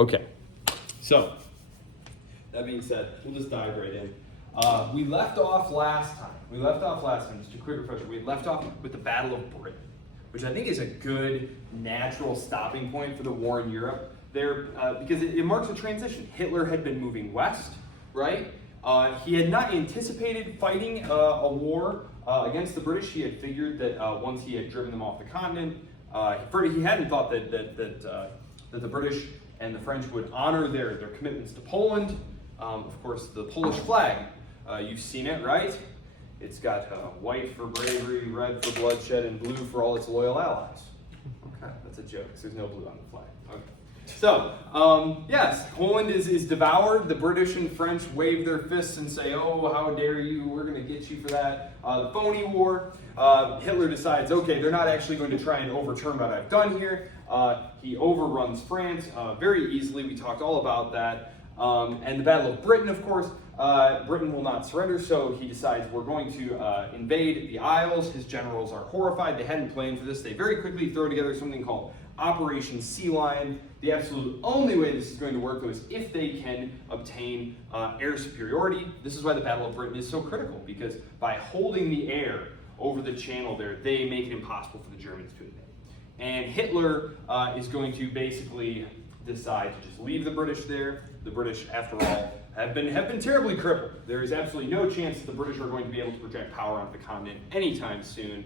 Okay, so that being said, we'll just dive right in. We left off last time, just a quick refresher, we left off with the Battle of Britain, which I think is a good natural stopping point for the war in Europe there, because it marks a transition. Hitler had been moving west, right? He had not anticipated fighting a war against the British. He had figured that once he had driven them off the continent, he hadn't thought that the British and the French would honor their commitments to Poland. Of course, the Polish flag, you've seen it, right? It's got white for bravery, red for bloodshed, and blue for all its loyal allies. Okay, that's a joke, because there's no blue on the flag. Okay. So, yes, Poland is devoured. The British and French wave their fists and say, oh, how dare you, we're going to get you for that. The phony war, Hitler decides, okay, they're not actually going to try and overturn what I've done here. He overruns France very easily. We talked all about that. And the Battle of Britain, of course, Britain will not surrender, so he decides we're going to invade the Isles. His generals are horrified. They hadn't planned for this. They very quickly throw together something called Operation Sea Lion. The absolute only way this is going to work, though, is if they can obtain air superiority. This is why the Battle of Britain is so critical, because by holding the air over the channel there, they make it impossible for the Germans to invade. And Hitler is going to basically decide to just leave the British there. The British, after all, have been terribly crippled. There is absolutely no chance that the British are going to be able to project power onto the continent anytime soon.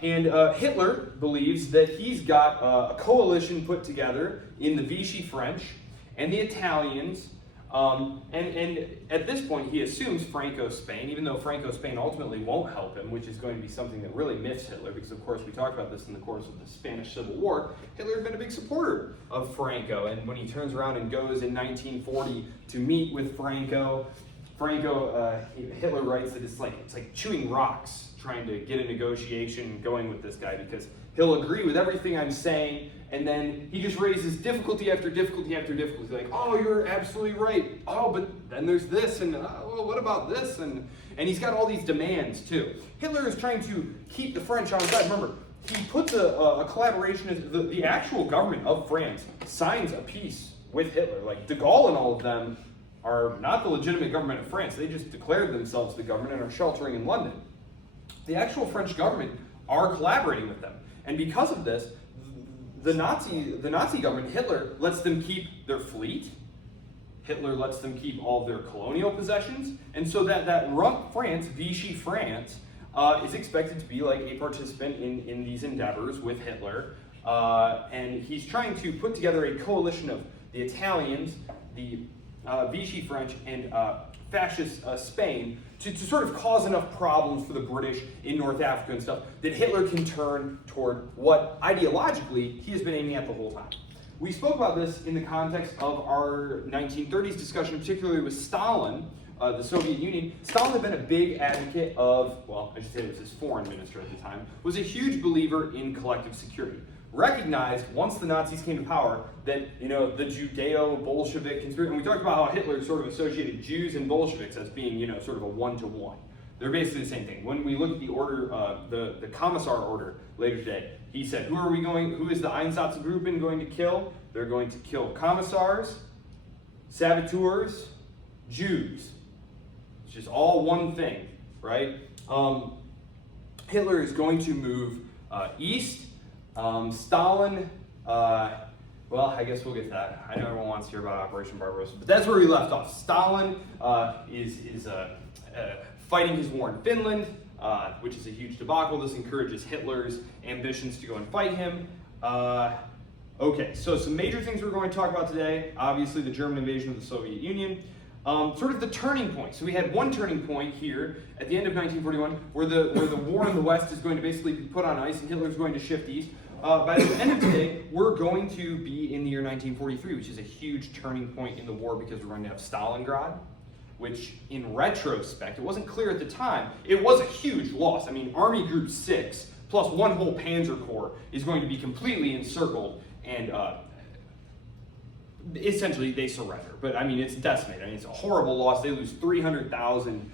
Hitler believes that he's got a coalition put together in the Vichy French and the Italians, and at this point he assumes Franco-Spain, even though Franco-Spain ultimately won't help him, which is going to be something that really miffs Hitler, because of course we talked about this in the course of the Spanish Civil War. Hitler had been a big supporter of Franco, and when he turns around and goes in 1940 to meet with Franco, Hitler writes that it's like chewing rocks trying to get a negotiation going with this guy, because he'll agree with everything I'm saying, and then he just raises difficulty after difficulty after difficulty. Like, oh, you're absolutely right. Oh, but then there's this, and well, what about this? And he's got all these demands too. Hitler is trying to keep the French on his side. Remember, he puts a collaboration. The actual government of France signs a peace with Hitler. Like de Gaulle and all of them are not the legitimate government of France. They just declared themselves the government and are sheltering in London. The actual French government are collaborating with them. And because of this, the Nazi government, Hitler, lets them keep their fleet. Hitler lets them keep all of their colonial possessions. And so that rump France, Vichy France, is expected to be like a participant in these endeavors with Hitler. And he's trying to put together a coalition of the Italians, the Vichy French, and fascist Spain to sort of cause enough problems for the British in North Africa and stuff that Hitler can turn toward what ideologically he has been aiming at the whole time. We spoke about this in the context of our 1930s discussion, particularly with Stalin, the Soviet Union. Stalin had been a big advocate of, well, I should say it was his foreign minister at the time, was a huge believer in collective security. Recognized once the Nazis came to power that, the Judeo-Bolshevik conspiracy, and we talked about how Hitler sort of associated Jews and Bolsheviks as being, sort of a one-to-one. They're basically the same thing. When we look at the order, the Commissar order later today, he said, who is the Einsatzgruppen going to kill? They're going to kill commissars, saboteurs, Jews. It's just all one thing, right? Hitler is going to move east. Stalin, well, I guess we'll get to that. I know everyone wants to hear about Operation Barbarossa, but that's where we left off. Stalin is fighting his war in Finland, which is a huge debacle. This encourages Hitler's ambitions to go and fight him. Okay, so some major things we're going to talk about today. Obviously, the German invasion of the Soviet Union. Sort of the turning point. So we had one turning point here at the end of 1941 where the war in the West is going to basically be put on ice and Hitler's going to shift east. By the end of today, we're going to be in the year 1943, which is a huge turning point in the war because we're going to have Stalingrad, which in retrospect, it wasn't clear at the time, it was a huge loss. I mean, Army Group 6 plus one whole Panzer Corps is going to be completely encircled and essentially they surrender. But I mean, it's decimated. I mean, it's a horrible loss. They lose 300,000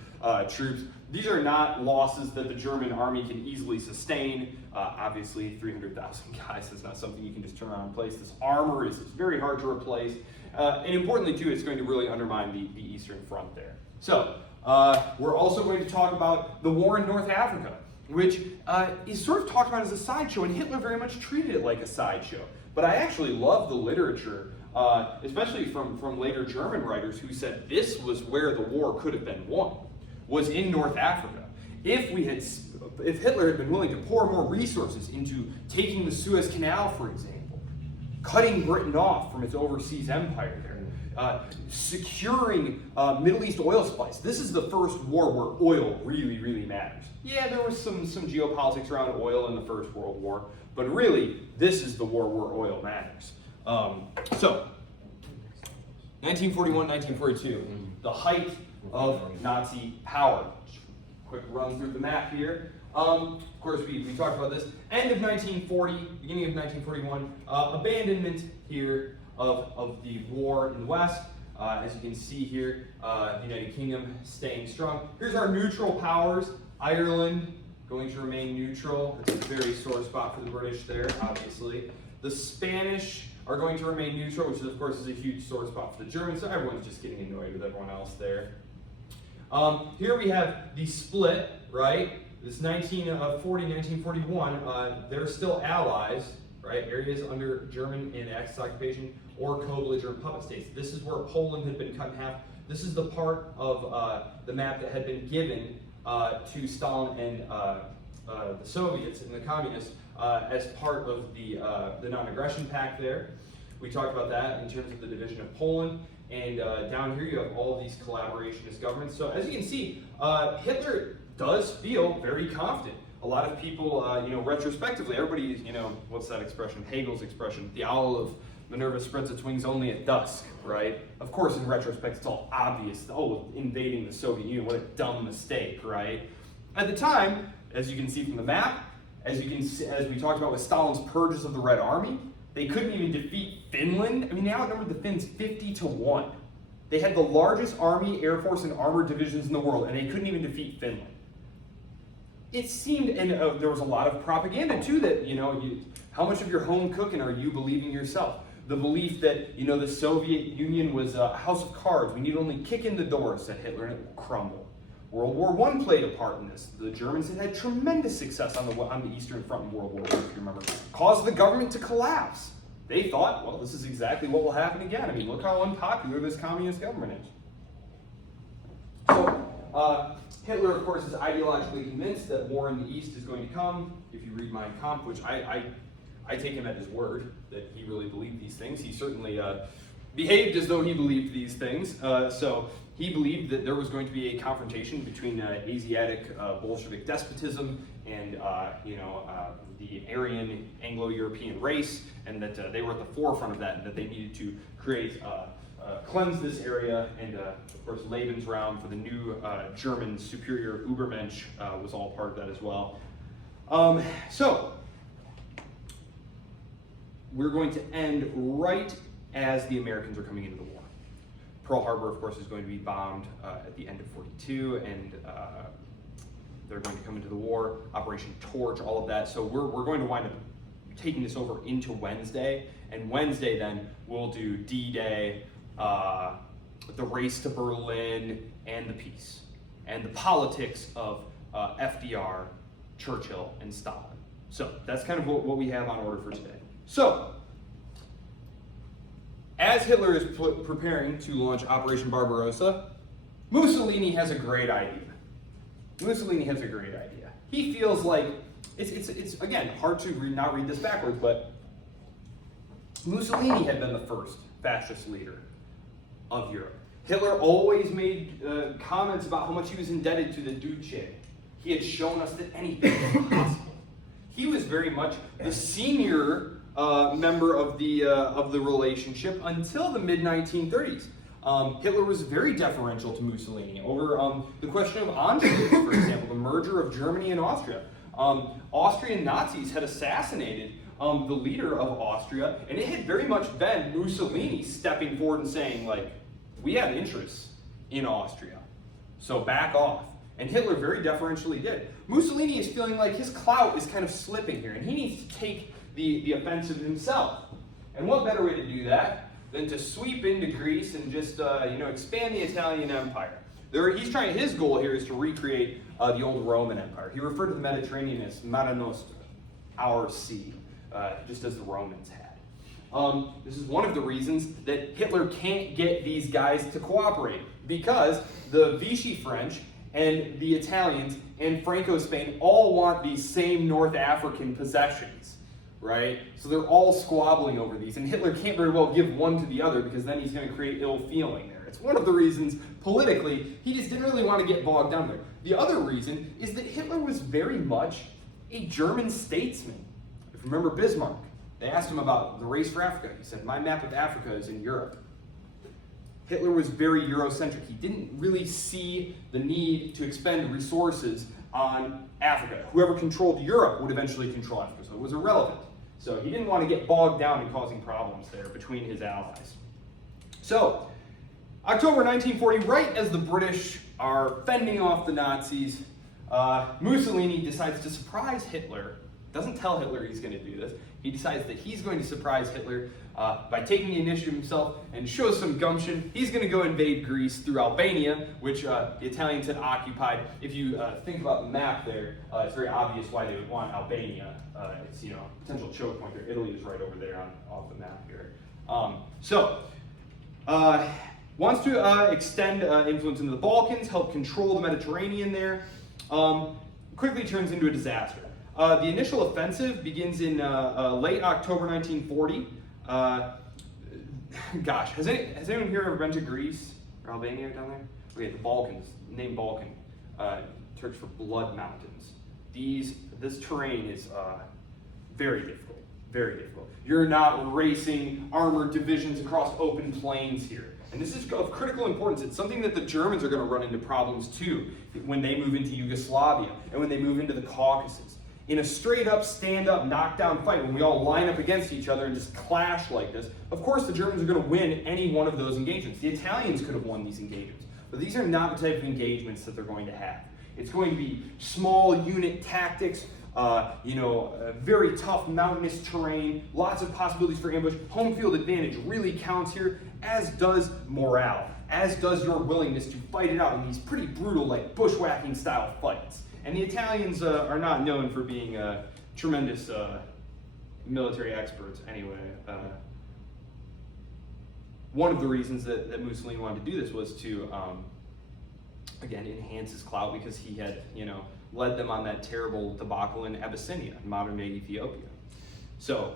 troops. These are not losses that the German army can easily sustain. Obviously, 300,000 guys is not something you can just turn around and replace. This armor is very hard to replace. And importantly, too, it's going to really undermine the Eastern Front there. So, we're also going to talk about the war in North Africa, which is sort of talked about as a sideshow, and Hitler very much treated it like a sideshow. But I actually love the literature, especially from later German writers who said this was where the war could have been won, was in North Africa. If Hitler had been willing to pour more resources into taking the Suez Canal, for example, cutting Britain off from its overseas empire there, securing Middle East oil supplies. This is the first war where oil really, really matters. Yeah, there was some geopolitics around oil in the First World War, but really, this is the war where oil matters. So, 1941, 1942, the height of Nazi power. Quick run through the map here. Of course, we talked about this. End of 1940, beginning of 1941, abandonment here of the war in the West. As you can see here, the United Kingdom staying strong. Here's our neutral powers. Ireland going to remain neutral. It's a very sore spot for the British there, obviously. The Spanish are going to remain neutral, which of course is a huge sore spot for the Germans, so everyone's just getting annoyed with everyone else there. Here we have the split, right? This 1940, 1941, they're still allies, right? Areas under German and Axis occupation or co-belligerent puppet states. This is where Poland had been cut in half. This is the part of the map that had been given to Stalin and the Soviets and the communists as part of the non-aggression pact there. We talked about that in terms of the division of Poland. And down here you have all of these collaborationist governments. So as you can see, Hitler does feel very confident. A lot of people, retrospectively, everybody, what's that expression? Hegel's expression, the owl of Minerva spreads its wings only at dusk, right? Of course, in retrospect, it's all obvious. Oh, invading the Soviet Union, what a dumb mistake, right? At the time, as you can see from the map, as we talked about with Stalin's purges of the Red Army, they couldn't even defeat Finland. I mean, they outnumbered the Finns 50-1. They had the largest army, air force, and armored divisions in the world, and they couldn't even defeat Finland. It seemed, and there was a lot of propaganda too, that, how much of your home cooking are you believing yourself? The belief that, the Soviet Union was a house of cards. We need only kick in the door, said Hitler, and it will crumble. World War I played a part in this. The Germans had tremendous success on the Eastern Front in World War I, if you remember. Caused the government to collapse. They thought, well, this is exactly what will happen again. I mean, look how unpopular this communist government is. So, Hitler, of course, is ideologically convinced that war in the East is going to come. If you read Mein Kampf, which I take him at his word, that he really believed these things. He certainly behaved as though he believed these things. So he believed that there was going to be a confrontation between Asiatic Bolshevik despotism and the Aryan Anglo-European race, and that they were at the forefront of that, and that they needed to create cleanse this area, and of course Lebensraum for the new German superior Übermensch was all part of that as well. So we're going to end right as the Americans are coming into the war. Pearl Harbor, of course, is going to be bombed at the end of 42, and they're going to come into the war. Operation Torch, all of that. So we're going to wind up taking this over into Wednesday, and Wednesday then we'll do D-Day, the race to Berlin, and the peace, and the politics of FDR, Churchill, and Stalin. So that's kind of what we have on order for today. So, as Hitler is preparing to launch Operation Barbarossa, Mussolini has a great idea. He feels like, it's again, hard to not read this backwards, but Mussolini had been the first fascist leader of Europe. Hitler always made comments about how much he was indebted to the Duce. He had shown us that anything was possible. He was very much the senior member of the relationship until the mid-1930s. Hitler was very deferential to Mussolini over the question of Anschluss, for example, the merger of Germany and Austria. Austrian Nazis had assassinated the leader of Austria, and it had very much been Mussolini stepping forward and saying, like, we have interests in Austria. so back off. And Hitler very deferentially did. Mussolini is feeling like his clout is kind of slipping here, and he needs to take the offensive himself. And what better way to do that than to sweep into Greece and just expand the Italian Empire? His goal here is to recreate the old Roman Empire. He referred to the Mediterranean as Mare Nostrum, our sea, just as the Romans had. This is one of the reasons that Hitler can't get these guys to cooperate, because the Vichy French and the Italians and Franco-Spain all want these same North African possessions, right? So they're all squabbling over these, and Hitler can't very well give one to the other because then he's going to create ill feeling there. It's one of the reasons, politically, he just didn't really want to get bogged down there. The other reason is that Hitler was very much a German statesman. If you remember Bismarck, they asked him about the race for Africa. He said, "My map of Africa is in Europe." Hitler was very Eurocentric. He didn't really see the need to expend resources on Africa. Whoever controlled Europe would eventually control Africa, so it was irrelevant. So he didn't want to get bogged down in causing problems there between his allies. So, October 1940, right as the British are fending off the Nazis, Mussolini decides to surprise Hitler. Doesn't tell Hitler he's going to do this. He decides that he's going to surprise Hitler by taking the initiative himself and show some gumption. He's going to go invade Greece through Albania, which the Italians had occupied. If you think about the map there, it's very obvious why they would want Albania. It's a potential choke point there. Italy is right over there off the map here. Wants to extend influence into the Balkans, help control the Mediterranean there. Quickly turns into a disaster. The initial offensive begins in late October 1940. Gosh, has anyone here ever been to Greece or Albania down there? Okay, the Balkans, name Balkan, Turks for blood mountains. This terrain is very difficult, very difficult. You're not racing armored divisions across open plains here. And this is of critical importance. It's something that the Germans are going to run into problems too when they move into Yugoslavia and when they move into the Caucasus. In a straight-up, stand-up, knockdown fight, when we all line up against each other and just clash like this, of course the Germans are going to win any one of those engagements. The Italians could have won these engagements, but these are not the type of engagements that they're going to have. It's going to be small unit tactics, very tough mountainous terrain, lots of possibilities for ambush. Home field advantage really counts here, as does morale, as does your willingness to fight it out in these pretty brutal, like bushwhacking style fights. And the Italians are not known for being tremendous military experts anyway. One of the reasons that Mussolini wanted to do this was to, again, enhance his clout, because he had, led them on that terrible debacle in Abyssinia, modern-day Ethiopia. So,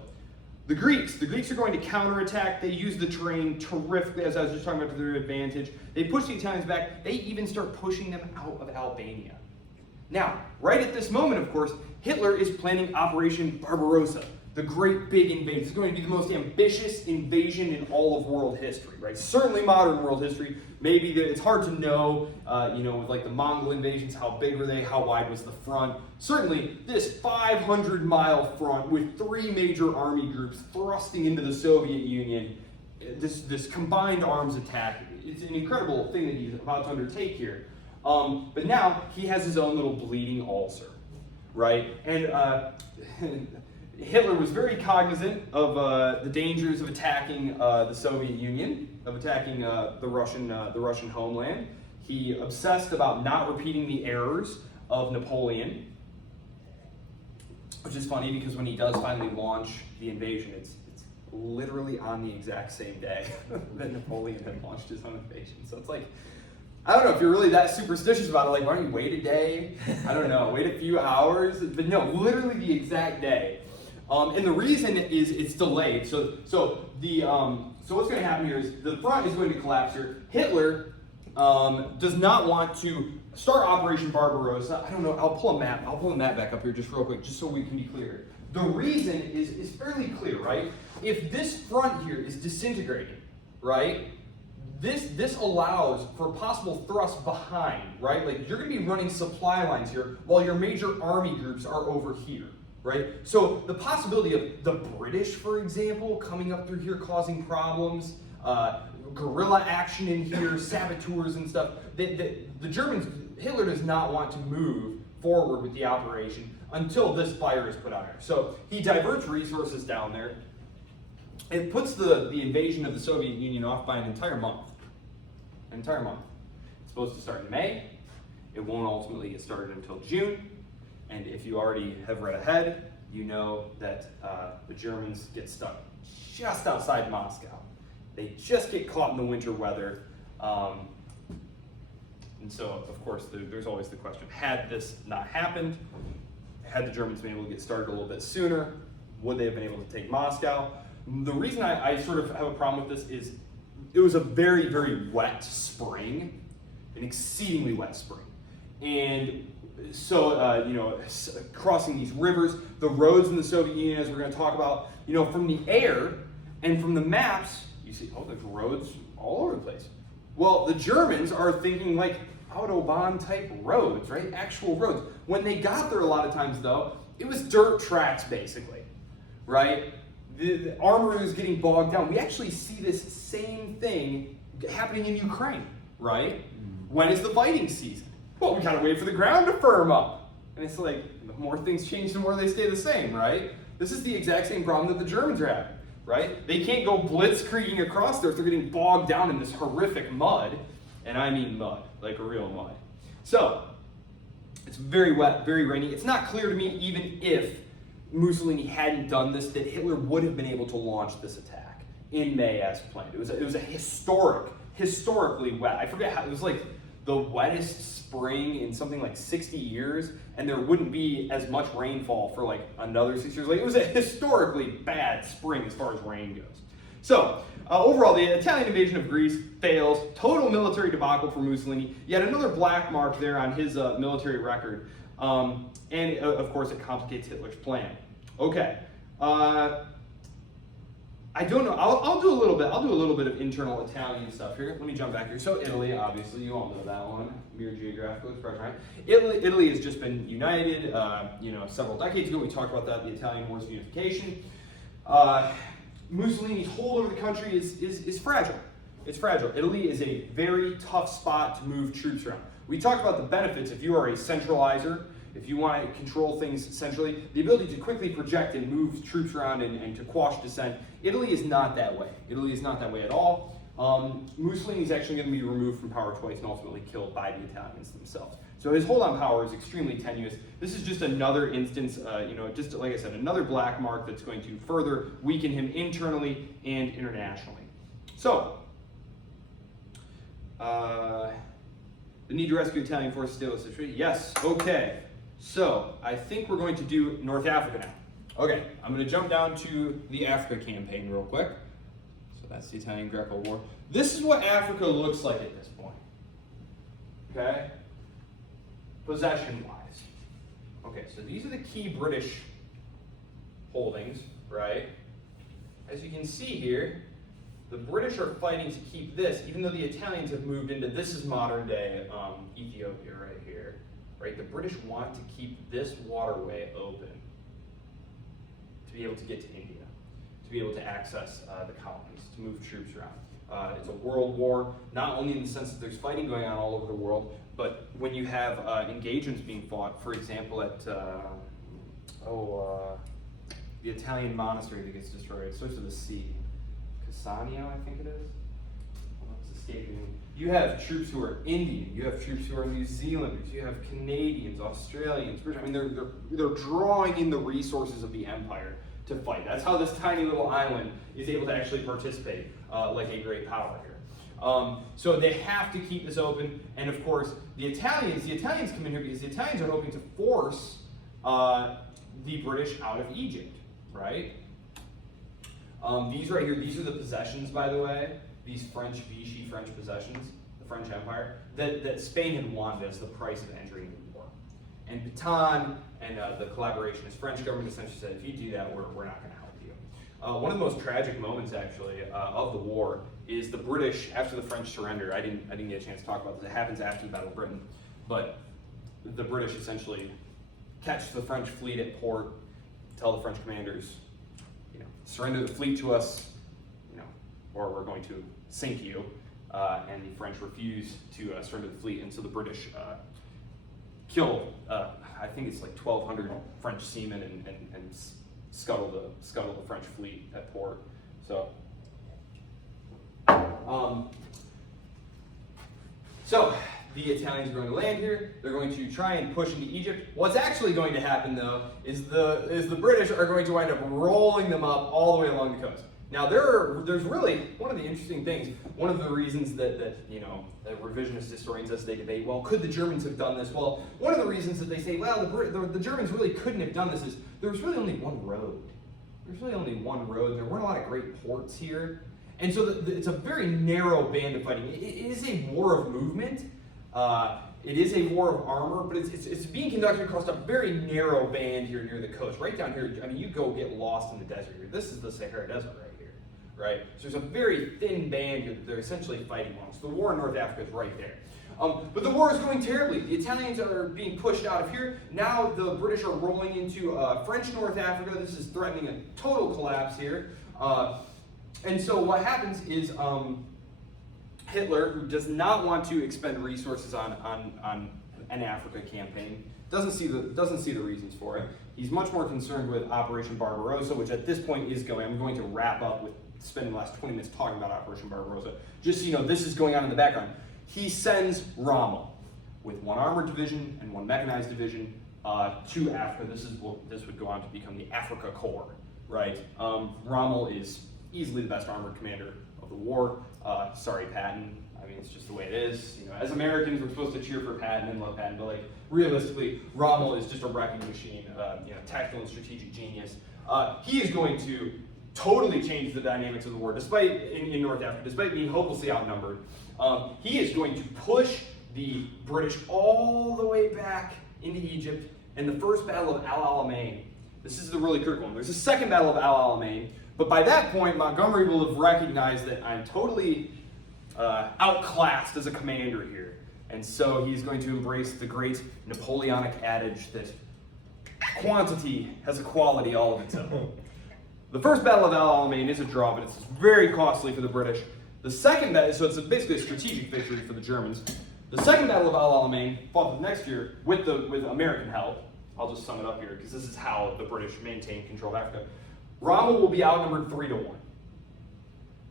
the Greeks are going to counterattack. They use the terrain terrifically, as I was just talking about, to their advantage. They push the Italians back. They even start pushing them out of Albania. Now, right at this moment, of course, Hitler is planning Operation Barbarossa, the great big invasion. It's going to be the most ambitious invasion in all of world history, right? Certainly modern world history. Maybe it's hard to know, with like the Mongol invasions, how big were they, how wide was the front. Certainly, this 500-mile front with 3 major army groups thrusting into the Soviet Union, this combined arms attack, it's an incredible thing that he's about to undertake here. But now he has his own little bleeding ulcer, right? And Hitler was very cognizant of the dangers of attacking the Soviet Union, of attacking the Russian homeland. He obsessed about not repeating the errors of Napoleon, which is funny because when he does finally launch the invasion, it's literally on the exact same day that Napoleon had launched his own invasion. So it's like, I don't know if you're really that superstitious about it, like, why don't you wait a day? I don't know, wait a few hours? But no, literally the exact day. And the reason is it's delayed. So what's going to happen here is the front is going to collapse here. Hitler does not want to start Operation Barbarossa. I don't know, I'll pull a map. I'll pull the map back up here just real quick, just so we can be clear. The reason is fairly clear, right? If this front here is disintegrating, right? This allows for possible thrust behind, right? Like, you're going to be running supply lines here while your major army groups are over here, right? So the possibility of the British, for example, coming up through here causing problems, guerrilla action in here, saboteurs and stuff. The Germans, Hitler does not want to move forward with the operation until this fire is put out here. So he diverts resources down there. It puts the invasion of the Soviet Union off by an entire month. An entire month. It's supposed to start in May. It won't ultimately get started until June. And if you already have read ahead, you know that the Germans get stuck just outside Moscow. They just get caught in the winter weather. And so, of course, there's always the question, had this not happened, had the Germans been able to get started a little bit sooner, would they have been able to take Moscow? The reason I sort of have a problem with this is it was a very, very wet spring, an exceedingly wet spring. And so, crossing these rivers, the roads in the Soviet Union, as we're going to talk about, from the air and from the maps, you see, oh, there's roads all over the place. Well, the Germans are thinking like Autobahn type roads, right? Actual roads. When they got there a lot of times, though, it was dirt tracks, basically, right? The armory was getting bogged down. We actually see this same thing happening in Ukraine, right? When is the fighting season? Well, we gotta wait for the ground to firm up. And it's like, the more things change, the more they stay the same, right? This is the exact same problem that the Germans are having, right? They can't go blitzkrieging across there if they're getting bogged down in this horrific mud. And I mean mud, like a real mud. So, it's very wet, very rainy. It's not clear to me, even if Mussolini hadn't done this, that Hitler would have been able to launch this attack in May as planned. It was a historically wet. I forget how, it was like the wettest spring in something like 60 years, and there wouldn't be as much rainfall for like another 6 years. Like, it was a historically bad spring as far as rain goes. So, overall, the Italian invasion of Greece fails. Total military debacle for Mussolini. Yet another black mark there on his military record. And of course, it complicates Hitler's plan. Okay. I don't know. I'll do a little bit. I'll do a little bit of internal Italian stuff here. Let me jump back here. So Italy, obviously, you all know that one. Mere geographical expression, right? Italy has just been united. Several decades ago, we talked about that. The Italian War's unification. Mussolini's hold over the country is fragile. It's fragile. Italy is a very tough spot to move troops around. We talked about the benefits if you are a centralizer. If you want to control things centrally, the ability to quickly project and move troops around and to quash dissent. Italy is not that way. Italy is not that way at all. Mussolini is actually going to be removed from power twice and ultimately killed by the Italians themselves. So his hold on power is extremely tenuous. This is just another instance, just like I said, another black mark that's going to further weaken him internally and internationally. So, the need to rescue Italian forces stabilize the situation. Yes, okay. So, I think we're going to do North Africa now. Okay, I'm going to jump down to the Africa campaign real quick. So that's the Italian-Greco War. This is what Africa looks like at this point. Okay? Possession-wise. Okay, so these are the key British holdings, right? As you can see here, the British are fighting to keep this, even though the Italians have moved into, this is modern-day Ethiopia right here. Right? The British want to keep this waterway open to be able to get to India, to be able to access the colonies, to move troops around. It's a world war, not only in the sense that there's fighting going on all over the world, but when you have engagements being fought, for example, at the Italian monastery that gets destroyed. It starts with a C. Casanio, I think it is. It's escaping me. You have troops who are Indian. You have troops who are New Zealanders. You have Canadians, Australians, British. I mean, they're drawing in the resources of the empire to fight. That's how this tiny little island is able to actually participate like a great power here. So they have to keep this open, and of course, the Italians come in here because the Italians are hoping to force the British out of Egypt, right? These right here, these are the possessions, by the way, these Vichy French possessions, the French Empire, that Spain had wanted as the price of entering the war. And Pétain and the collaborationist French government essentially said, if you do that, we're not going to help you. One of the most tragic moments, actually, of the war is the British, after the French surrender. I didn't get a chance to talk about this. It happens after the Battle of Britain. But the British essentially catch the French fleet at port, tell the French commanders, surrender the fleet to us, or we're going to sink you. And the French refuse to surrender the fleet, and so the British kill, I think it's like 1,200 French seamen and scuttle the French fleet at port. So, so the Italians are going to land here. They're going to try and push into Egypt. What's actually going to happen, though, is the British are going to wind up rolling them up all the way along the coast. Now, there's really one of the interesting things. One of the reasons that revisionist historians, as they debate, well, could the Germans have done this? Well, one of the reasons that they say, well, the Germans really couldn't have done this is there was really only one road. There's really only one road. There weren't a lot of great ports here. And so it's a very narrow band of fighting. It is a war of movement. It is a war of armor, but it's being conducted across a very narrow band here near the coast. Right down here, I mean, you go get lost in the desert here. This is the Sahara Desert right here, right? So there's a very thin band here that they're essentially fighting on. So the war in North Africa is right there. But the war is going terribly. The Italians are being pushed out of here. Now the British are rolling into French North Africa. This is threatening a total collapse here. And so what happens is Hitler, who does not want to expend resources on an Africa campaign, doesn't see the reasons for it. He's much more concerned with Operation Barbarossa, which at this point is going. I'm going to wrap up with spending the last 20 minutes talking about Operation Barbarossa. Just so you know, this is going on in the background. He sends Rommel with one armored division and one mechanized division to Africa. This would go on to become the Africa Corps, right? Rommel is easily the best armored commander of the war. Sorry, Patton. I mean, it's just the way it is. You know, as Americans, we're supposed to cheer for Patton and love Patton, but like realistically, Rommel is just a wrecking machine. Tactical and strategic genius. He is going to totally change the dynamics of the war, despite in North Africa, despite being hopelessly outnumbered. He is going to push the British all the way back into Egypt. And the first battle of Al Alamein. This is the really critical one. There's a second battle of Al Alamein. But by that point, Montgomery will have recognized that I'm totally outclassed as a commander here. And so he's going to embrace the great Napoleonic adage that quantity has a quality all of its own. The first battle of Al Alamein is a draw, but it's very costly for the British. The second battle, so it's basically a strategic victory for the Germans. The second battle of Al Alamein, fought the next year with American help. I'll just sum it up here because this is how the British maintain control of Africa. Rommel will be outnumbered 3-1.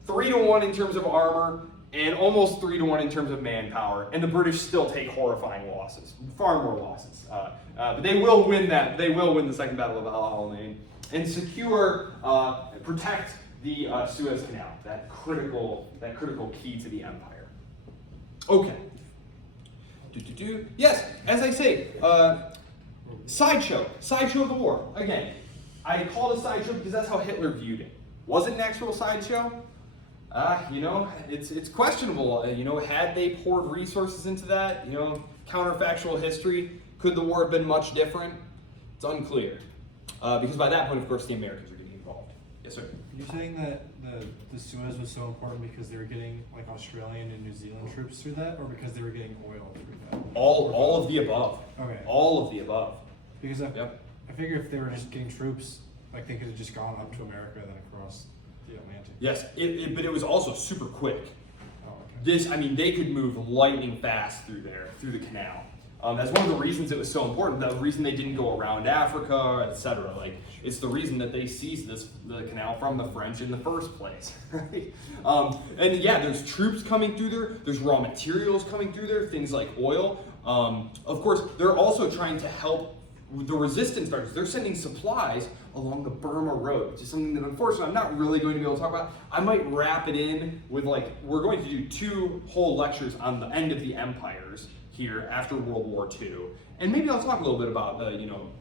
3-1 in terms of armor, and almost 3-1 in terms of manpower. And the British still take horrifying losses, far more losses. But they will win that. They will win the second battle of Al Alamein and secure, protect the Suez Canal, that critical key to the empire. Okay. Yes, as I say, sideshow of the war. Again, I call it a sideshow because that's how Hitler viewed it. Was it an actual sideshow? It's questionable. Had they poured resources into that? Counterfactual history. Could the war have been much different? It's unclear. Because by that point, of course, the Americans are getting involved. Yes, sir. You're saying that the Suez was so important because they were getting like Australian and New Zealand troops through that, or because they were getting oil through that? All of the above. Okay. All of the above. Because I figure if they were just getting troops, like they could have just gone up to America and then across the Atlantic. Yes, but it was also super quick. Oh, okay. They could move lightning fast through the canal. That's one of the reasons it was so important. The reason they didn't go around Africa, etc. Like, it's the reason that they seized the canal from the French in the first place. Right? And yeah, there's troops coming through there. There's raw materials coming through there, things like oil. Of course, they're also trying to help the resistance fighters. They're sending supplies along the Burma Road, which is something that unfortunately I'm not really going to be able to talk about. I might wrap it in with we're going to do 2 whole lectures on the end of the empires here after World War II. And maybe I'll talk a little bit about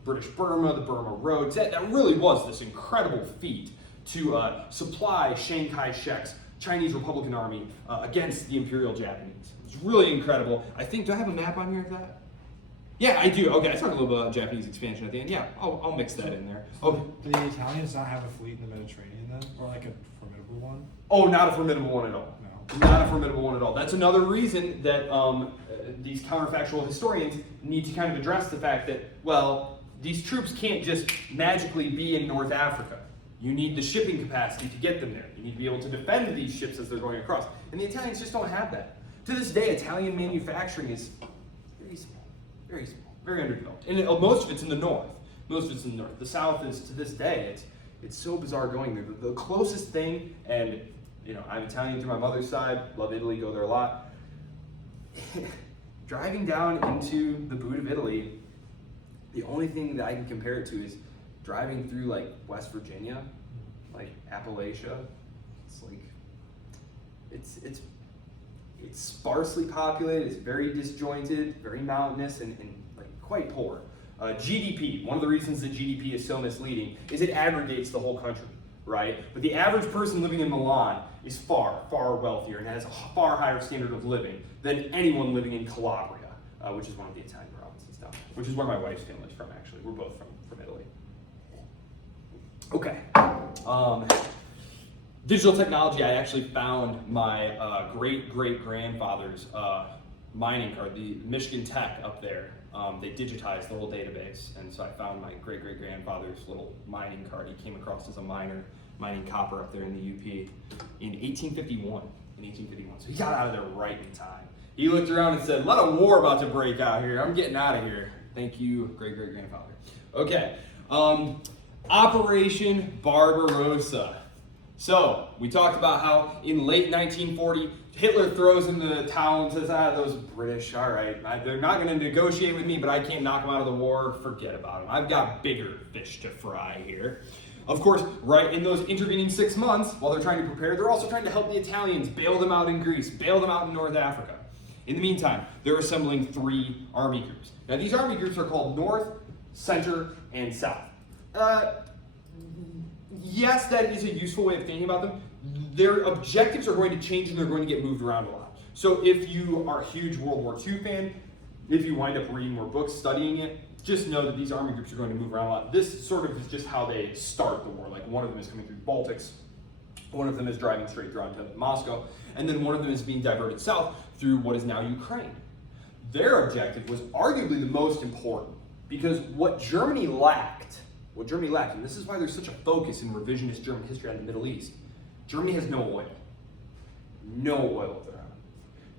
British Burma, the Burma Road. That really was this incredible feat to supply Chiang Kai-shek's Chinese Republican Army against the Imperial Japanese. It's really incredible. I think, do I have a map on here of that? Yeah, I do. Okay, I talked a little bit about Japanese expansion at the end. Yeah, I'll mix that in there. Okay. Do the Italians not have a fleet in the Mediterranean then? Or like a formidable one? Oh, not a formidable one at all. No. Not a formidable one at all. That's another reason that these counterfactual historians need to kind of address the fact that, well, these troops can't just magically be in North Africa. You need the shipping capacity to get them there. You need to be able to defend these ships as they're going across. And the Italians just don't have that. To this day, Italian manufacturing is very small, very underdeveloped. And most of it's in the north. The south is, to this day, it's so bizarre going there. The closest thing, and I'm Italian through my mother's side, love Italy, go there a lot. Driving down into the boot of Italy, the only thing that I can compare it to is driving through like West Virginia, like Appalachia. It's like, it's sparsely populated, it's very disjointed, very mountainous, and like quite poor. GDP, one of the reasons that GDP is so misleading is it aggregates the whole country, right? But the average person living in Milan is far, far wealthier and has a far higher standard of living than anyone living in Calabria, which is one of the Italian provinces now, which is where my wife's family is from, actually. We're both from Italy. Okay. Digital technology, I actually found my great-great-grandfather's mining card, the Michigan Tech up there. They digitized the whole database, and so I found my great-great-grandfather's little mining card. He came across as a miner, mining copper up there in the UP in 1851. So he got out of there right in time. He looked around and said, "A lot of war about to break out here. I'm getting out of here." Thank you, great-great-grandfather. Okay, Operation Barbarossa. So, we talked about how in late 1940, Hitler throws in the towel and says, those British, all right, they're not going to negotiate with me, but I can't knock them out of the war. Forget about them. I've got bigger fish to fry here. Of course, right in those intervening 6 months, while they're trying to prepare, they're also trying to help the Italians bail them out in Greece, bail them out in North Africa. In the meantime, they're assembling 3 army groups. Now, these army groups are called North, Center, and South. Yes, that is a useful way of thinking about them. Their objectives are going to change and they're going to get moved around a lot. So if you are a huge World War II fan, if you wind up reading more books, studying it, just know that these army groups are going to move around a lot. This sort of is just how they start the war. Like one of them is coming through the Baltics, one of them is driving straight through onto Moscow, and then one of them is being diverted south through what is now Ukraine. Their objective was arguably the most important because what Germany lacked, and this is why there's such a focus in revisionist German history on the Middle East, Germany has no oil. No oil of their own.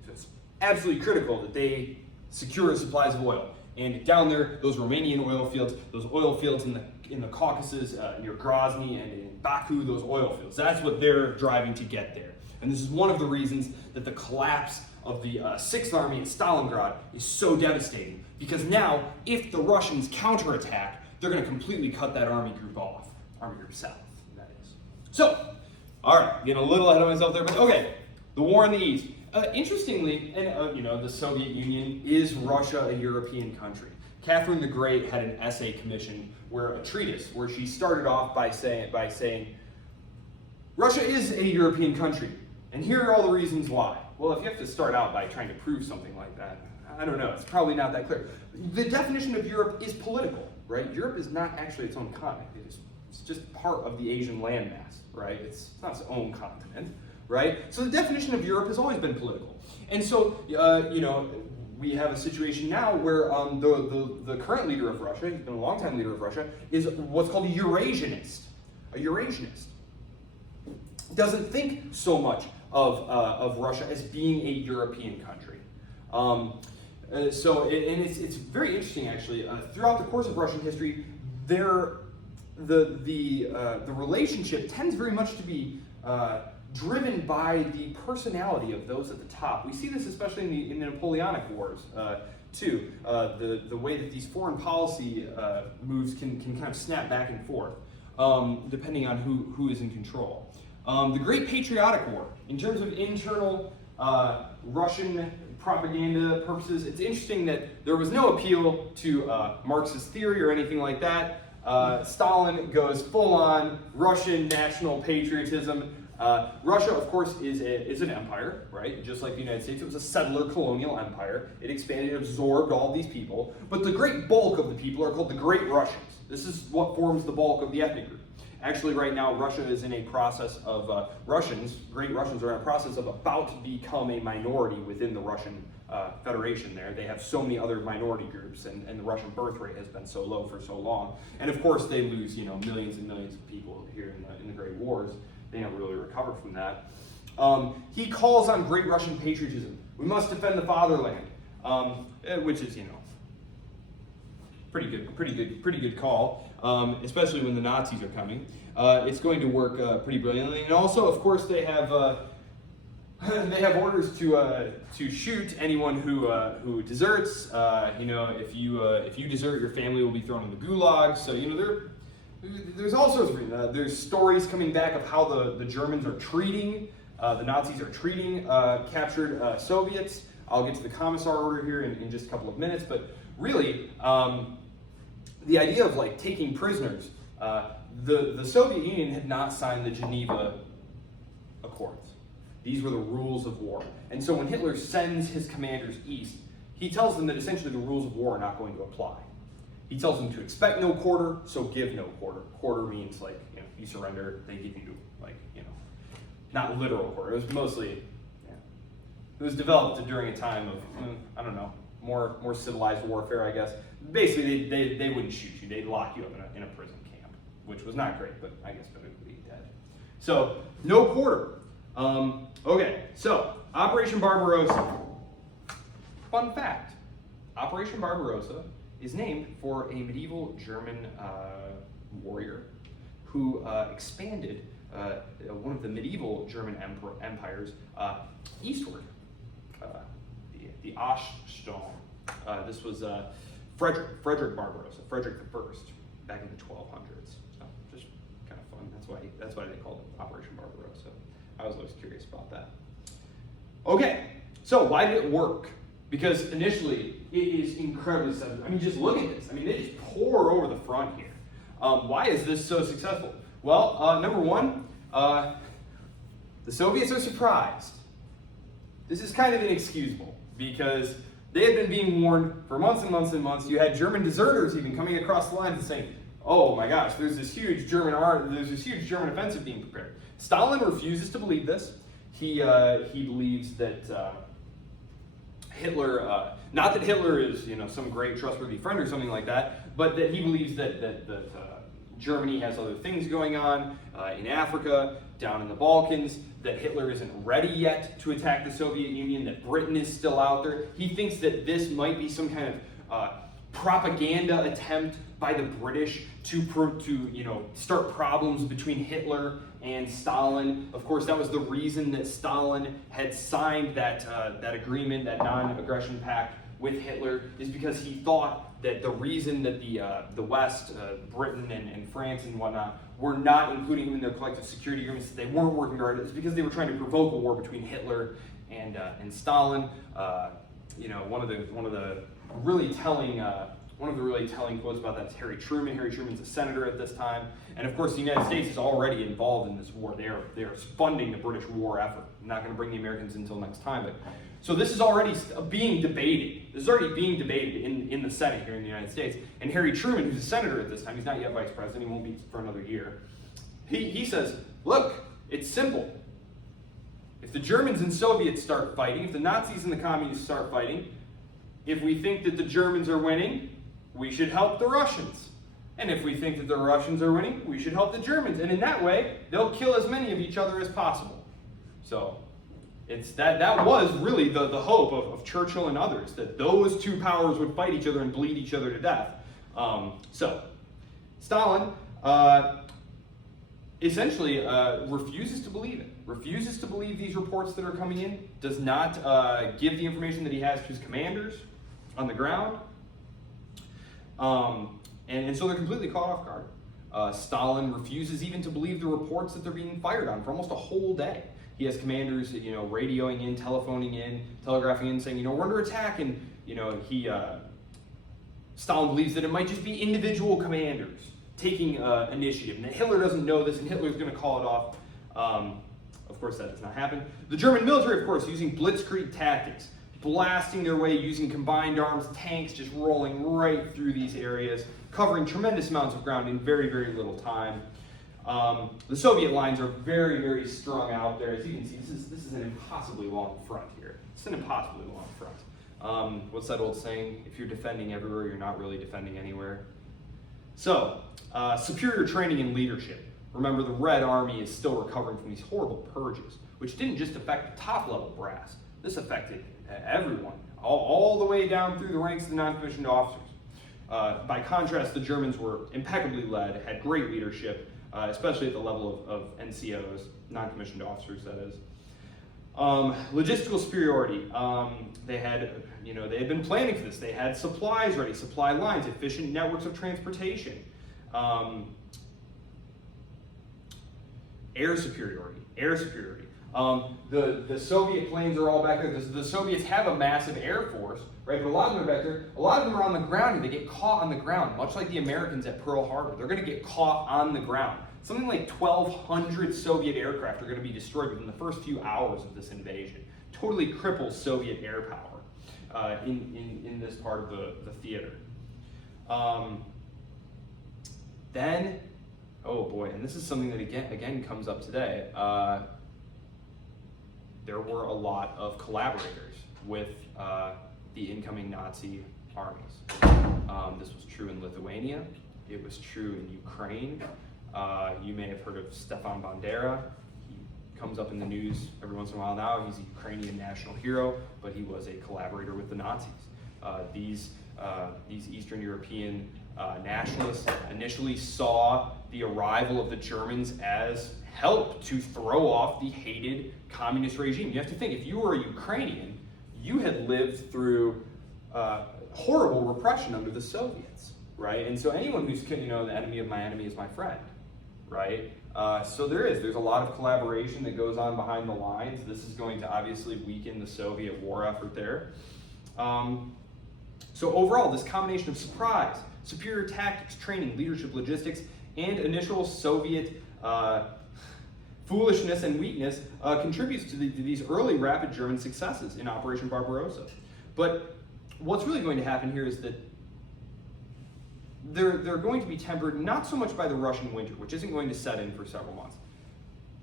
So it's absolutely critical that they secure supplies of oil. And down there, those Romanian oil fields, those oil fields in the Caucasus, near Grozny and in Baku, those oil fields. That's what they're driving to get there. And this is one of the reasons that the collapse of the 6th Army at Stalingrad is so devastating. Because now, if the Russians counterattack, they're going to completely cut that army group off. Army group south, that is. So, all right, getting a little ahead of myself there, but okay, the war in the East. Interestingly, and the Soviet Union, is Russia a European country? Catherine the Great had an essay commissioned, a treatise, where she started off by saying, Russia is a European country, and here are all the reasons why. Well, if you have to start out by trying to prove something like that, I don't know, it's probably not that clear. The definition of Europe is political, right? Europe is not actually its own continent. It's just part of the Asian landmass, right? It's not its own continent, right? So the definition of Europe has always been political. And so, we have a situation now where the current leader of Russia, he's been a long-time leader of Russia, is what's called a Eurasianist. A Eurasianist. Doesn't think so much of Russia as being a European country. It's very interesting, actually. Throughout the course of Russian history, the relationship tends very much to be driven by the personality of those at the top. We see this especially in the Napoleonic Wars, too. The way that these foreign policy moves can kind of snap back and forth, depending on who is in control. The Great Patriotic War, in terms of internal Russian propaganda purposes, it's interesting that there was no appeal to Marxist theory or anything like that. Stalin goes full-on Russian national patriotism. Russia, of course, is an empire, right? Just like the United States, it was a settler colonial empire. It expanded, absorbed all these people. But the great bulk of the people are called the Great Russians. This is what forms the bulk of the ethnic group. Actually, right now, Russia is in a process of, great Russians are in a process of about to become a minority within the Russian Federation there. They have so many other minority groups, and the Russian birth rate has been so low for so long. And of course, they lose, millions and millions of people here in the Great Wars. They never really recover from that. He calls on great Russian patriotism. We must defend the fatherland, which is, pretty good call, especially when the Nazis are coming. It's going to work pretty brilliantly. And also, of course, they have orders to shoot anyone who deserts. If you desert, your family will be thrown in the gulag. So there's all sorts of reasons. There's stories coming back of how the Germans are treating, the Nazis are treating captured Soviets. I'll get to the Commissar order here in just a couple of minutes, but really, the idea of taking prisoners, the Soviet Union had not signed the Geneva Accords. These were the rules of war. And so when Hitler sends his commanders east, he tells them that essentially the rules of war are not going to apply. He tells them to expect no quarter, so give no quarter. Quarter means you surrender, they give you not literal quarter. It was mostly, it was developed during a time of, I don't know, more civilized warfare, I guess. Basically, they wouldn't shoot you. They'd lock you up in a prison camp, which was not great, but I guess better than being dead. So, no quarter. Okay, so Operation Barbarossa. Fun fact, Operation Barbarossa is named for a medieval German warrior who expanded one of the medieval German empires eastward. The Oststurm. This was Frederick Barbarossa, Frederick I, back in the 1200s. So just kind of fun. That's why they called it Operation Barbarossa. I was always curious about that. Okay, so why did it work? Because initially it is incredibly sensitive. I mean, just look at this. I mean, they just pour over the front here. Why is this so successful? Well, number one, the Soviets are surprised. This is kind of inexcusable because they had been being warned for months and months and months. You had German deserters even coming across the lines and saying, "Oh my gosh, there's this huge German offensive being prepared." Stalin refuses to believe this. He believes that Hitler, not that Hitler is some great trustworthy friend or something like that, but that he believes that Germany has other things going on in Africa, down in the Balkans, that Hitler isn't ready yet to attack the Soviet Union, that Britain is still out there. He thinks that this might be some kind of propaganda attempt by the British to start problems between Hitler and Stalin. Of course, that was the reason that Stalin had signed that agreement, that non-aggression pact with Hitler, is because he thought that the reason that the West, Britain and France and whatnot, were not including him in their collective security agreements, that they weren't working hard, it's because they were trying to provoke a war between Hitler and Stalin. One of the really telling quotes about that is Harry Truman. Harry Truman's a senator at this time, and of course the United States is already involved in this war. They are funding the British war effort. I'm not going to bring the Americans until next time, but so this is already being debated. This is already being debated in the Senate here in the United States. And Harry Truman, who's a senator at this time, he's not yet vice president. He won't be for another year. He says, "Look, it's simple. If the Germans and Soviets start fighting, if the Nazis and the communists start fighting, if we think that the Germans are winning, we should help the Russians. And if we think that the Russians are winning, we should help the Germans. And in that way, they'll kill as many of each other as possible." So that was really the hope of Churchill and others, that those two powers would fight each other and bleed each other to death. So Stalin essentially refuses to believe it, refuses to believe these reports that are coming in, does not give the information that he has to his commanders on the ground. And so they're completely caught off guard. Stalin refuses even to believe the reports that they're being fired on for almost a whole day. He has commanders, radioing in, telephoning in, telegraphing in, saying, we're under attack, and Stalin believes that it might just be individual commanders taking initiative, and that Hitler doesn't know this, and Hitler's going to call it off. Of course, that does not happen. The German military, of course, using blitzkrieg tactics, blasting their way, using combined arms, tanks just rolling right through these areas, covering tremendous amounts of ground in very, very little time. The Soviet lines are very, very strung out there. As you can see, this is an impossibly long front here. It's an impossibly long front. What's that old saying? If you're defending everywhere, you're not really defending anywhere. So, superior training and leadership. Remember, the Red Army is still recovering from these horrible purges, which didn't just affect the top-level brass. This affected everyone, all the way down through the ranks of the non-commissioned officers. By contrast, the Germans were impeccably led, had great leadership, especially at the level of NCOs, non-commissioned officers, that is. Logistical superiority. They had been planning for this. They had supplies ready, supply lines, efficient networks of transportation. Air superiority. The Soviet planes are all back there. The Soviets have a massive air force, right? But a lot of them are back there. A lot of them are on the ground, and they get caught on the ground, much like the Americans at Pearl Harbor. They're going to get caught on the ground. Something like 1,200 Soviet aircraft are going to be destroyed within the first few hours of this invasion. Totally cripples Soviet air power in this part of the theater. Then, oh boy, and this is something that again comes up today. There were a lot of collaborators with the incoming Nazi armies. This was true in Lithuania. It was true in Ukraine. You may have heard of Stefan Bandera. He comes up in the news every once in a while now. He's a Ukrainian national hero, but he was a collaborator with the Nazis. These Eastern European nationalists initially saw the arrival of the Germans as help to throw off the hated communist regime. You have to think, if you were a Ukrainian, you had lived through horrible repression under the Soviets, right? And so anyone who's, the enemy of my enemy is my friend, right? So there's a lot of collaboration that goes on behind the lines. This is going to obviously weaken the Soviet war effort there. So overall, this combination of surprise, superior tactics, training, leadership, logistics, and initial Soviet foolishness and weakness contributes to these early rapid German successes in Operation Barbarossa. But what's really going to happen here is that they're going to be tempered not so much by the Russian winter, which isn't going to set in for several months,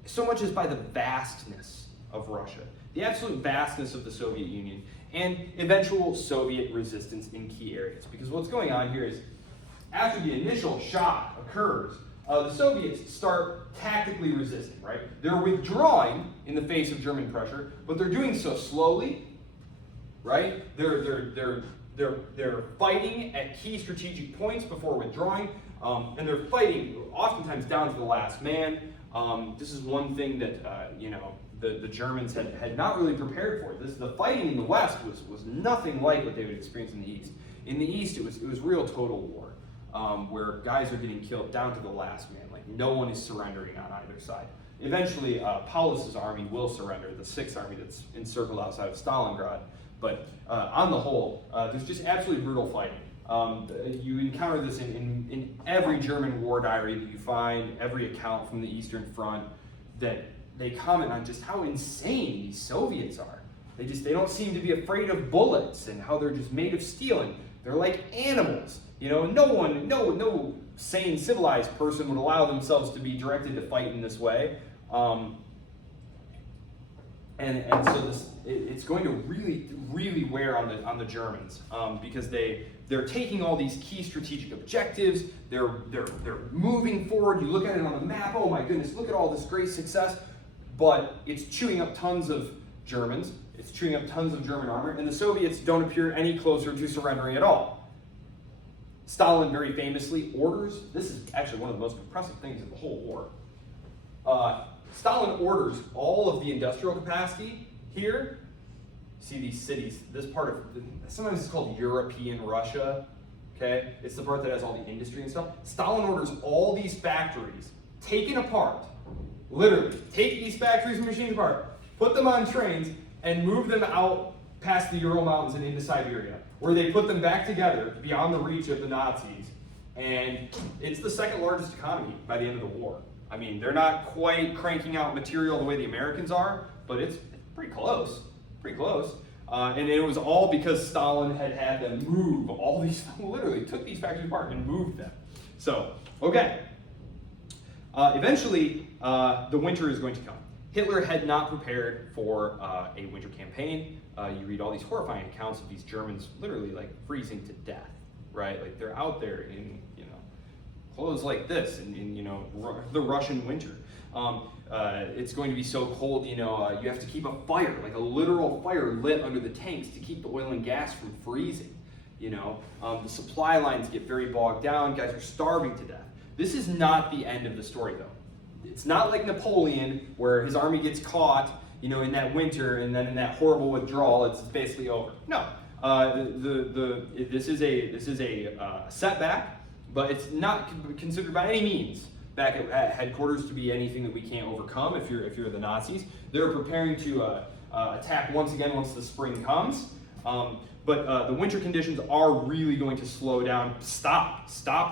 so much as by the vastness of Russia, the absolute vastness of the Soviet Union, and eventual Soviet resistance in key areas. Because what's going on here is, after the initial shock occurs, the Soviets start tactically resisting, right? They're withdrawing in the face of German pressure, but they're doing so slowly, right? They're fighting at key strategic points before withdrawing, and they're fighting oftentimes down to the last man. This is one thing that the Germans had not really prepared for. The fighting in the West was nothing like what they would experience in the East. In the East, it was real total war, where guys are getting killed down to the last man. Like, no one is surrendering on either side. Eventually, Paulus's army will surrender, the 6th Army that's encircled outside of Stalingrad. But on the whole, there's just absolutely brutal fighting. You encounter this in every German war diary that you find, every account from the Eastern Front, that they comment on just how insane these Soviets are. They don't seem to be afraid of bullets, and how they're just made of steel, and they're like animals. No sane, civilized person would allow themselves to be directed to fight in this way. And so it's going to really, really wear on the Germans, because they're taking all these key strategic objectives. They're moving forward. You look at it on the map. Oh my goodness! Look at all this great success, but it's chewing up tons of Germans. It's chewing up tons of German armor, and the Soviets don't appear any closer to surrendering at all. Stalin very famously orders. This is actually one of the most impressive things of the whole war. Stalin orders all of the industrial capacity here. See these cities, this part of, sometimes it's called European Russia, okay? It's the part that has all the industry and stuff. Stalin orders all these factories taken apart, literally, take these factories and machines apart, put them on trains, and move them out past the Ural Mountains and into Siberia, where they put them back together beyond the reach of the Nazis. And it's the second largest economy by the end of the war. I mean, they're not quite cranking out material the way the Americans are, but it's pretty close, and it was all because Stalin had them move all these, literally took these factories apart and moved them. So, okay. Eventually, the winter is going to come. Hitler had not prepared for a winter campaign. You read all these horrifying accounts of these Germans literally like freezing to death, right? Like they're out there in clothes like this in the Russian winter. It's going to be so cold, you have to keep a fire, like a literal fire lit under the tanks to keep the oil and gas from freezing. The supply lines get very bogged down. Guys are starving to death. This is not the end of the story, though. It's not like Napoleon, where his army gets caught, in that winter, and then in that horrible withdrawal, it's basically over. No, this is a setback, but it's not considered by any means back at headquarters to be anything that we can't overcome. If you're the Nazis, they're preparing to attack once again once the spring comes. But the winter conditions are really going to slow down, stop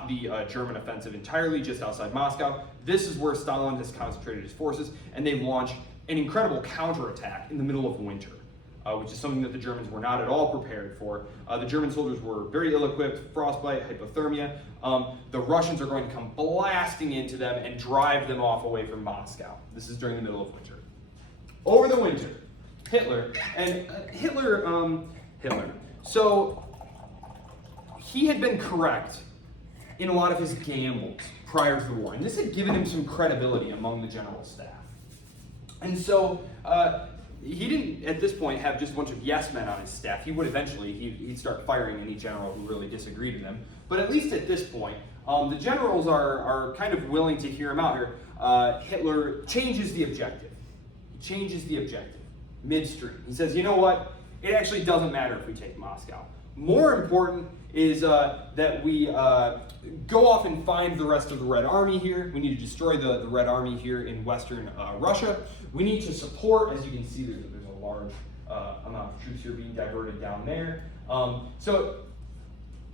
the German offensive entirely just outside Moscow. This is where Stalin has concentrated his forces, and they've launched an incredible counterattack in the middle of winter, which is something that the Germans were not at all prepared for. The German soldiers were very ill-equipped, frostbite, hypothermia. The Russians are going to come blasting into them and drive them off away from Moscow. This is during the middle of winter. Over the winter, Hitler. So he had been correct in a lot of his gambles prior to the war, and this had given him some credibility among the general staff. And so he didn't, at this point, have just a bunch of yes men on his staff. He would eventually, he'd start firing any general who really disagreed with him. But at least at this point, the generals are kind of willing to hear him out here. Hitler changes the objective. He changes the objective midstream. He says, you know what? It actually doesn't matter if we take Moscow. More important is that we go off and find the rest of the Red Army here. We need to destroy the Red Army here in Western Russia. We need to support, as you can see, there's a large amount of troops here being diverted down there. So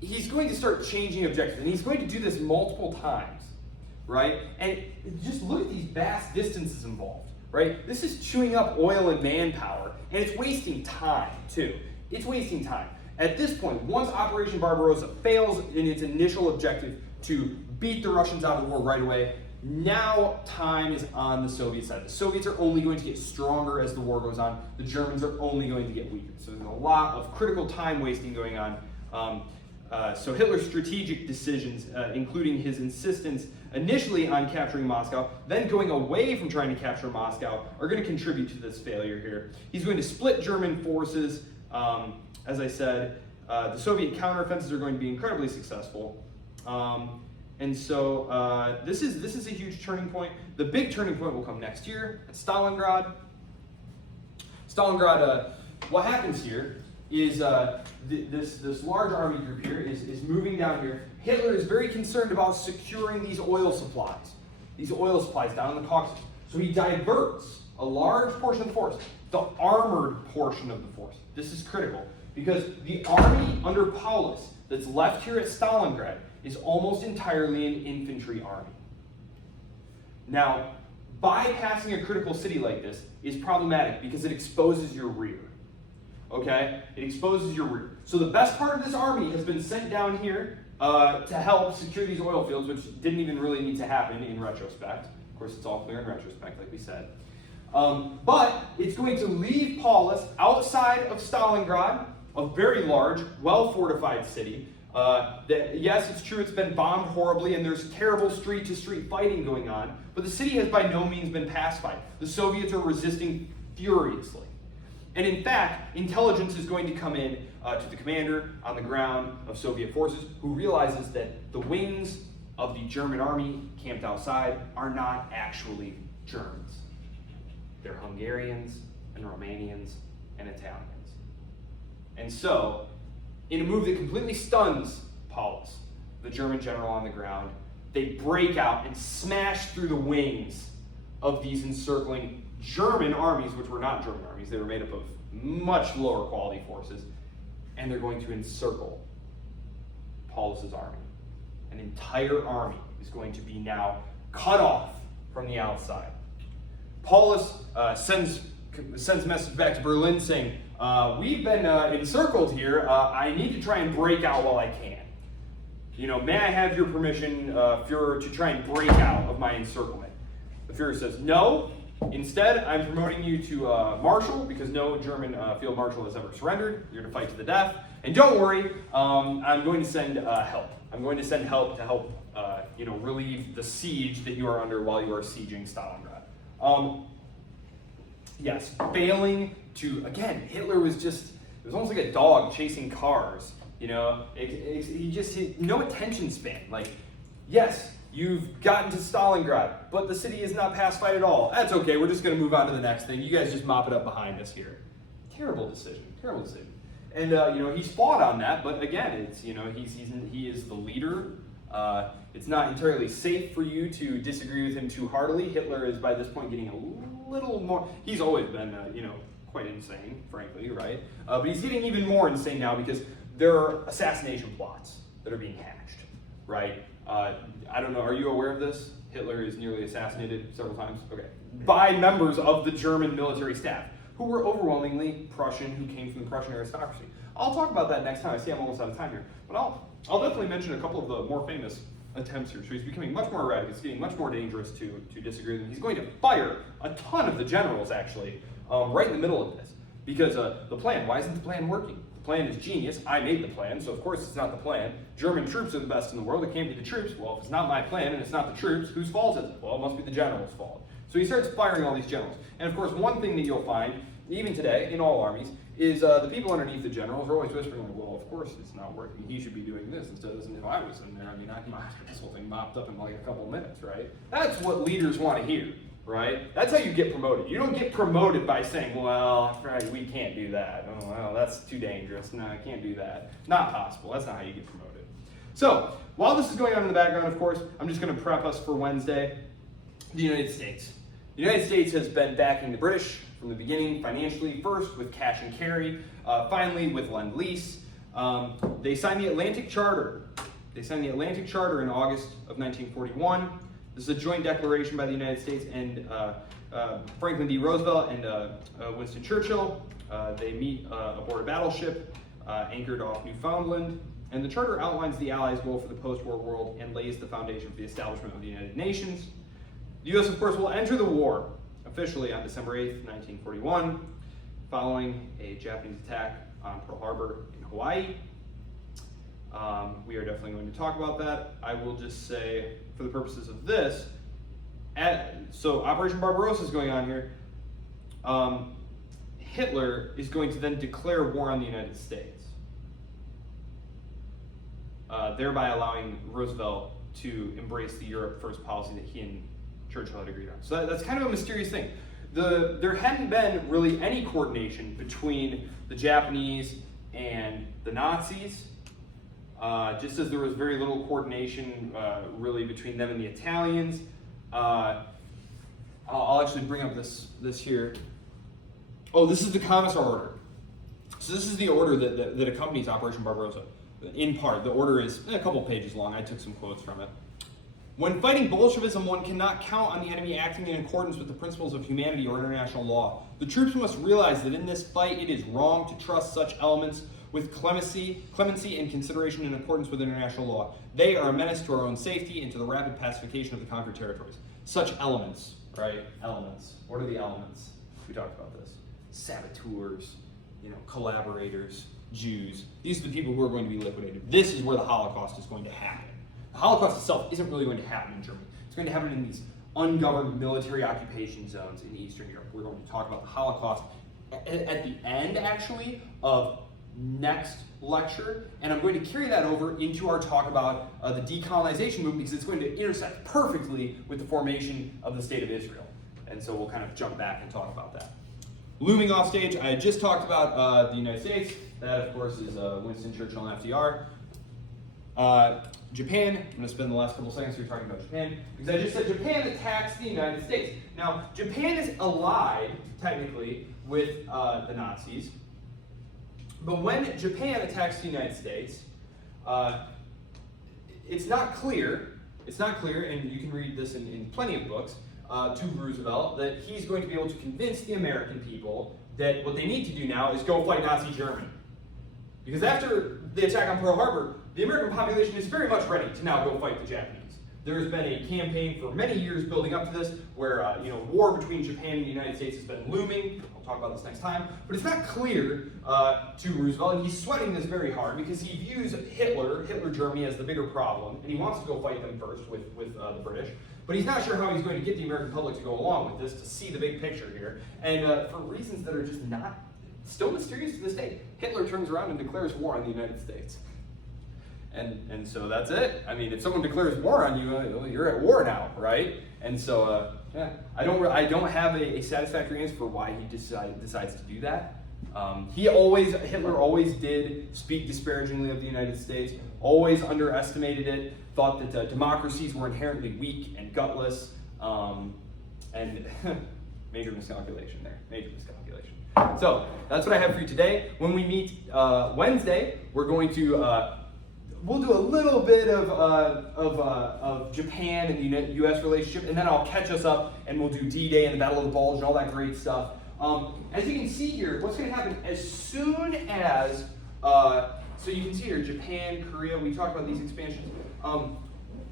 he's going to start changing objectives, and he's going to do this multiple times, right? And just look at these vast distances involved, right? This is chewing up oil and manpower, and it's wasting time, too. It's wasting time. At this point, once Operation Barbarossa fails in its initial objective to beat the Russians out of the war right away, now time is on the Soviet side. The Soviets are only going to get stronger as the war goes on. The Germans are only going to get weaker. So there's a lot of critical time wasting going on. So Hitler's strategic decisions, including his insistence initially on capturing Moscow, then going away from trying to capture Moscow, are going to contribute to this failure here. He's going to split German forces. As I said, the Soviet counteroffensives are going to be incredibly successful. And so this is a huge turning point. The big turning point will come next year at Stalingrad. What happens here is this large army group here is moving down here. Hitler is very concerned about securing these oil supplies down in the Caucasus. So he diverts a large portion of the force, the armored portion of the force. This is critical because the army under Paulus that's left here at Stalingrad is almost entirely an infantry army. Now, bypassing a critical city like this is problematic because it exposes your rear. Okay? It exposes your rear. So the best part of this army has been sent down here to help secure these oil fields, which didn't even really need to happen in retrospect. Of course, it's all clear in retrospect, like we said. But it's going to leave Paulus outside of Stalingrad, a very large, well-fortified city. Yes, it's true, it's been bombed horribly, and there's terrible street-to-street fighting going on, but the city has by no means been pacified. The Soviets are resisting furiously. And in fact, intelligence is going to come in to the commander on the ground of Soviet forces, who realizes that the wings of the German army camped outside are not actually Germans. They're Hungarians and Romanians and Italians. And so, in a move that completely stuns Paulus, the German general on the ground, they break out and smash through the wings of these encircling German armies, which were not German armies. They were made up of much lower quality forces, and they're going to encircle Paulus's army. An entire army is going to be now cut off from the outside. Paulus sends a message back to Berlin saying, we've been encircled here. I need to try and break out while I can. may I have your permission, Fuhrer, to try and break out of my encirclement? The Fuhrer says, no. Instead, I'm promoting you to Marshal, because no German field marshal has ever surrendered. You're to fight to the death. And don't worry, I'm going to send help. I'm going to send help to help, relieve the siege that you are under while you are sieging Stalingrad. Yes, failing to, again, Hitler was just, it was almost like a dog chasing cars. No attention span. Like, yes, you've gotten to Stalingrad, but the city is not pacified at all. That's okay, we're just going to move on to the next thing. You guys just mop it up behind us here. Terrible decision. And, he's fought on that, but again, it's, he is the leader. It's not entirely safe for you to disagree with him too heartily. Hitler is, by this point, getting a little more, he's always been, quite insane, frankly, right? But he's getting even more insane now because there are assassination plots that are being hatched, right? I don't know, are you aware of this? Hitler is nearly assassinated several times? Okay. By members of the German military staff, who were overwhelmingly Prussian, who came from the Prussian aristocracy. I'll talk about that next time. I see I'm almost out of time here. But I'll definitely mention a couple of the more famous attempts here. So he's becoming much more erratic. It's getting much more dangerous to disagree with him. He's going to fire a ton of the generals, actually, right in the middle of this. Because the plan, why isn't the plan working? The plan is genius. I made the plan, so of course it's not the plan. German troops are the best in the world. It can't be the troops. Well, if it's not my plan and it's not the troops, whose fault is it? Well, it must be the general's fault. So he starts firing all these generals. And of course, one thing that you'll find, even today, in all armies, is the people underneath the generals are always whispering, like, well, of course it's not working. He should be doing this instead of this. And if I was in there, I had this whole thing mopped up in like a couple of minutes, right? That's what leaders want to hear, right? That's how you get promoted. You don't get promoted by saying, well, right, we can't do that. Oh, well, that's too dangerous. No, I can't do that. Not possible. That's not how you get promoted. So, while this is going on in the background, of course, I'm just going to prep us for Wednesday. The United States. The United States has been backing the British from the beginning financially, first with cash and carry, finally with Lend-Lease. They signed the Atlantic Charter. They signed the Atlantic Charter in August of 1941. This is a joint declaration by the United States and Franklin D. Roosevelt and Winston Churchill. They meet aboard a battleship anchored off Newfoundland. And the Charter outlines the Allies' goal for the post-war world and lays the foundation for the establishment of the United Nations. The U.S., of course, will enter the war officially on December 8th, 1941, following a Japanese attack on Pearl Harbor in Hawaii. We are definitely going to talk about that. I will just say, for the purposes of this, so Operation Barbarossa is going on here. Hitler is going to then declare war on the United States, thereby allowing Roosevelt to embrace the Europe First policy that he and Churchill had agreed on. So that's kind of a mysterious thing. There hadn't been really any coordination between the Japanese and the Nazis, just as there was very little coordination really between them and the Italians. I'll actually bring up this here. Oh, this is the Commissar Order. So this is the order that accompanies Operation Barbarossa. In part, the order is a couple pages long. I took some quotes from it. When fighting Bolshevism, one cannot count on the enemy acting in accordance with the principles of humanity or international law. The troops must realize that in this fight it is wrong to trust such elements with clemency and consideration in accordance with international law. They are a menace to our own safety and to the rapid pacification of the conquered territories. Such elements, right? Elements. What are the elements? We talked about this. Saboteurs, collaborators, Jews. These are the people who are going to be liquidated. This is where the Holocaust is going to happen. The Holocaust itself isn't really going to happen in Germany. It's going to happen in these ungoverned military occupation zones in Eastern Europe. We're going to talk about the Holocaust at the end, actually, of next lecture, and I'm going to carry that over into our talk about the decolonization movement because it's going to intersect perfectly with the formation of the State of Israel. And so we'll kind of jump back and talk about that. Looming off stage, I had just talked about the United States. That, of course, is Winston Churchill and FDR. Japan, I'm going to spend the last couple seconds here talking about Japan, because I just said Japan attacks the United States. Now, Japan is allied, technically, with the Nazis, but when Japan attacks the United States, it's not clear, and you can read this in plenty of books, to Roosevelt, that he's going to be able to convince the American people that what they need to do now is go fight Nazi Germany. Because after the attack on Pearl Harbor, the American population is very much ready to now go fight the Japanese. There's been a campaign for many years building up to this, where war between Japan and the United States has been looming. I'll talk about this next time. But it's not clear to Roosevelt, and he's sweating this very hard because he views Hitler Germany, as the bigger problem, and he wants to go fight them first with the British. But he's not sure how he's going to get the American public to go along with this, to see the big picture here. And for reasons that are just still mysterious to this day, Hitler turns around and declares war on the United States. And so that's it. I mean, if someone declares war on you, you're at war now, right? And so, yeah, I don't have a satisfactory answer for why he decides to do that. Hitler always did speak disparagingly of the United States, always underestimated it, thought that democracies were inherently weak and gutless, and major miscalculation there, major miscalculation. So that's what I have for you today. When we meet Wednesday, we're going to we'll do a little bit of Japan and the U.S. relationship, and then I'll catch us up and we'll do D-Day and the Battle of the Bulge and all that great stuff. As you can see here, what's going to happen as soon as, so you can see here, Japan, Korea, we talked about these expansions.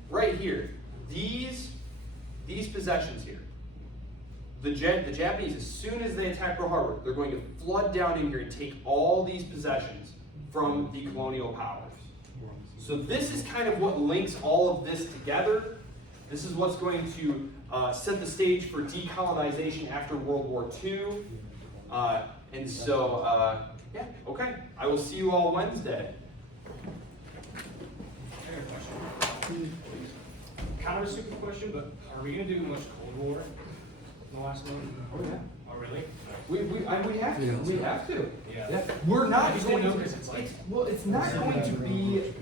Right here, these possessions here, the Japanese, as soon as they attack Pearl Harbor, they're going to flood down in here and take all these possessions from the colonial powers. So this is kind of what links all of this together. This is what's going to set the stage for decolonization after World War II. And so, yeah, okay. I will see you all Wednesday. I got a question. Kind of a stupid question, but are we going to do much Cold War in the last one? Oh, yeah. Oh, really? We have to. We have to. Yeah. We're not I just going didn't to. know 'cause it's like- It's not going to be,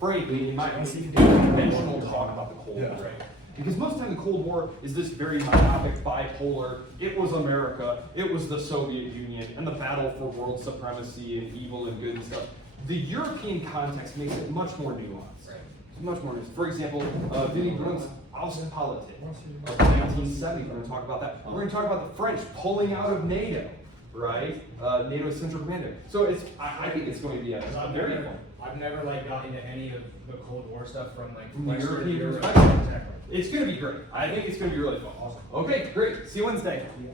frankly, in my opinion, conventional talk about the Cold War. Right. Because most of the time the Cold War is this very myopic, bipolar, it was America, it was the Soviet Union, and the battle for world supremacy and evil and good and stuff. The European context makes it much more nuanced. Right. Much more nuanced. For example, Willy Brandt's Außenpolitik of 1970, we're going to talk about that. We're going to talk about the French pulling out of NATO, right? NATO's central commander. So I think it's going to be a very fun. I've never got into any of the Cold War stuff from From the Western European Europe. perspective. Exactly. It's going to be great. I think it's going to be really fun. Awesome. Okay, great. See you Wednesday. Yeah.